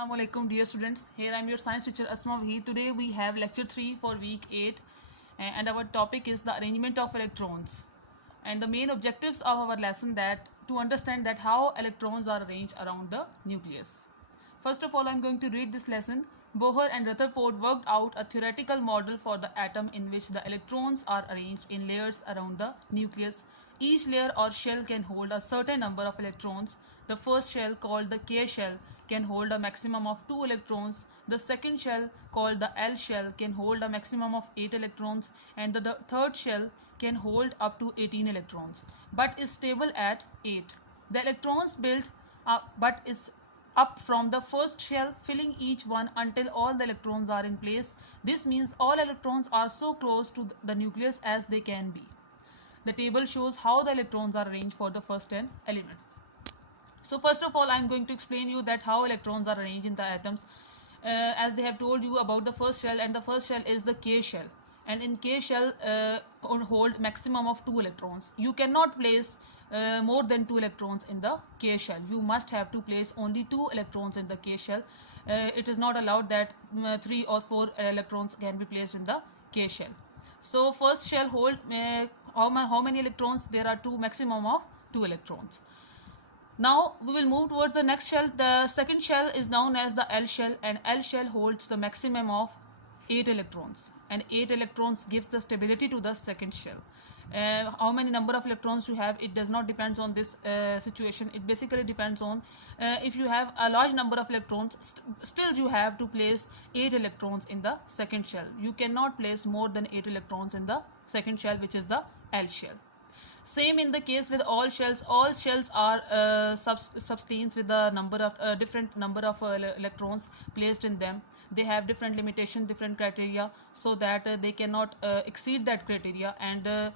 Assalamu alaikum dear students. Here I am your science teacher Asma Waheed. Today we have lecture 3 for week 8 and our topic is the arrangement of electrons. And the main objectives of our lesson that to understand that how electrons are arranged around the nucleus. First of all, I am going to read this lesson. Bohr and Rutherford worked out a theoretical model for the atom in which the electrons are arranged in layers around the nucleus. Each layer or shell can hold a certain number of electrons. The first shell, called the K shell, can hold a maximum of 2 electrons. The second shell, called the L shell, can hold a maximum of 8 electrons, and the third shell can hold up to 18 electrons, but is stable at 8. The electrons build up, but is up from the first shell, filling each one until all the electrons are in place. This means all electrons are so close to the nucleus as they can be. The table shows how the electrons are arranged for the first 10 elements. So first of all, I am going to explain you that how electrons are arranged in the atoms. As they have told you about the first shell, and the first shell is the K shell, and in K shell hold maximum of 2 electrons. You cannot place more than 2 electrons in the K shell. You must have to place only 2 electrons in the K shell. It is not allowed that 3 or 4 electrons can be placed in the K shell. So first shell hold how many electrons? There are maximum of 2 electrons. Now we will move towards the next shell. The second shell is known as the L shell, and L shell holds the maximum of 8 electrons, and 8 electrons gives the stability to the second shell. How many number of electrons you have, it does not depend on this situation. It basically depends on if you have a large number of electrons, still you have to place 8 electrons in the second shell. You cannot place more than 8 electrons in the second shell, which is the L shell. Same in the case with all shells. All shells are substances with a number of different number of electrons placed in them. They have different limitations, different criteria, so that they cannot exceed that criteria. And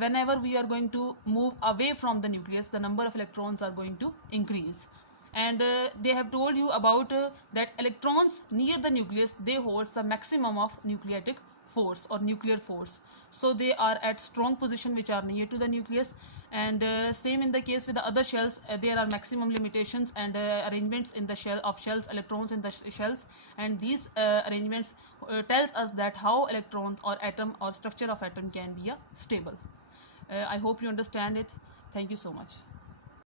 whenever we are going to move away from the nucleus, the number of electrons are going to increase. And they have told you about that electrons near the nucleus, they hold the maximum of nucleatic force or nuclear force. So they are at strong position which are near to the nucleus. And same in the case with the other shells, there are maximum limitations and arrangements in the shell of shells, electrons in the shells, and these arrangements tells us that how electrons or atom or structure of atom can be stable. I hope you understand it. Thank you so much.